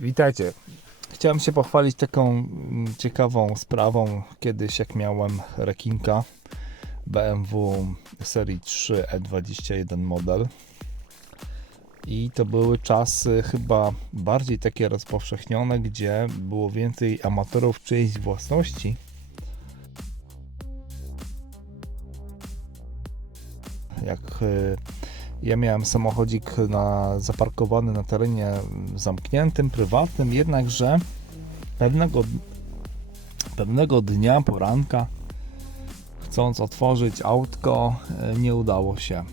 Witajcie. Chciałem się pochwalić taką mm, ciekawą sprawą. Kiedyś jak miałem rekinka BMW serii 3 E21 model i to były czasy chyba bardziej takie rozpowszechnione, gdzie było więcej amatorów czyjejś własności. Jak y, ja miałem samochodzik na, zaparkowany na terenie zamkniętym, prywatnym, jednakże pewnego, pewnego dnia, poranka, chcąc otworzyć autko, e, nie udało się.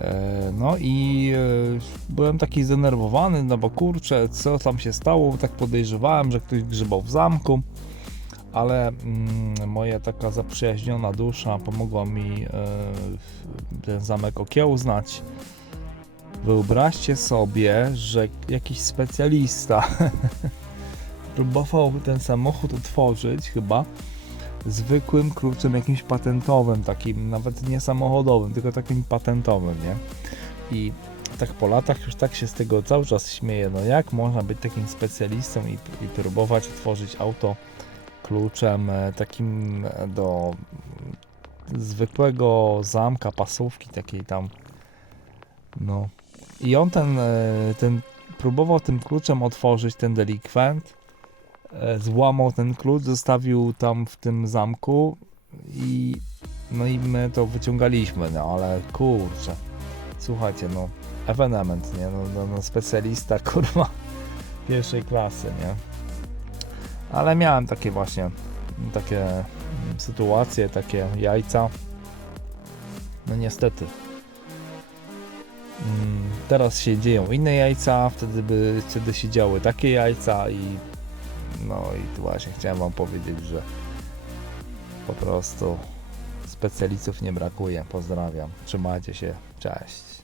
E, No i e, byłem taki zdenerwowany, no bo kurczę, co tam się stało? Tak podejrzewałem, że ktoś grzebał w zamku, ale mm, moja taka zaprzyjaźniona dusza pomogła mi e, ten zamek okiełznać. Wyobraźcie sobie, że jakiś specjalista próbował ten samochód otworzyć chyba zwykłym kluczem jakimś patentowym, takim nawet nie samochodowym, tylko takim patentowym, nie? I tak po latach już tak się z tego cały czas śmieję, no jak można być takim specjalistą i, i próbować otworzyć auto kluczem e, takim e, do zwykłego zamka, pasówki takiej tam. No. I on ten, e, ten próbował tym kluczem otworzyć ten delikwent. Złamał ten klucz, zostawił tam w tym zamku i no i my to wyciągaliśmy, no ale kurczę. Słuchajcie, no ewenement, nie? No, no, no specjalista, kurwa, pierwszej klasy, nie? Ale miałem takie właśnie takie sytuacje, takie jajca. No niestety. Mm, Teraz się dzieją inne jajca, wtedy by wtedy się działy takie jajca i no i tu właśnie chciałem wam powiedzieć, że po prostu specjalistów nie brakuje. Pozdrawiam. Trzymajcie się. Cześć.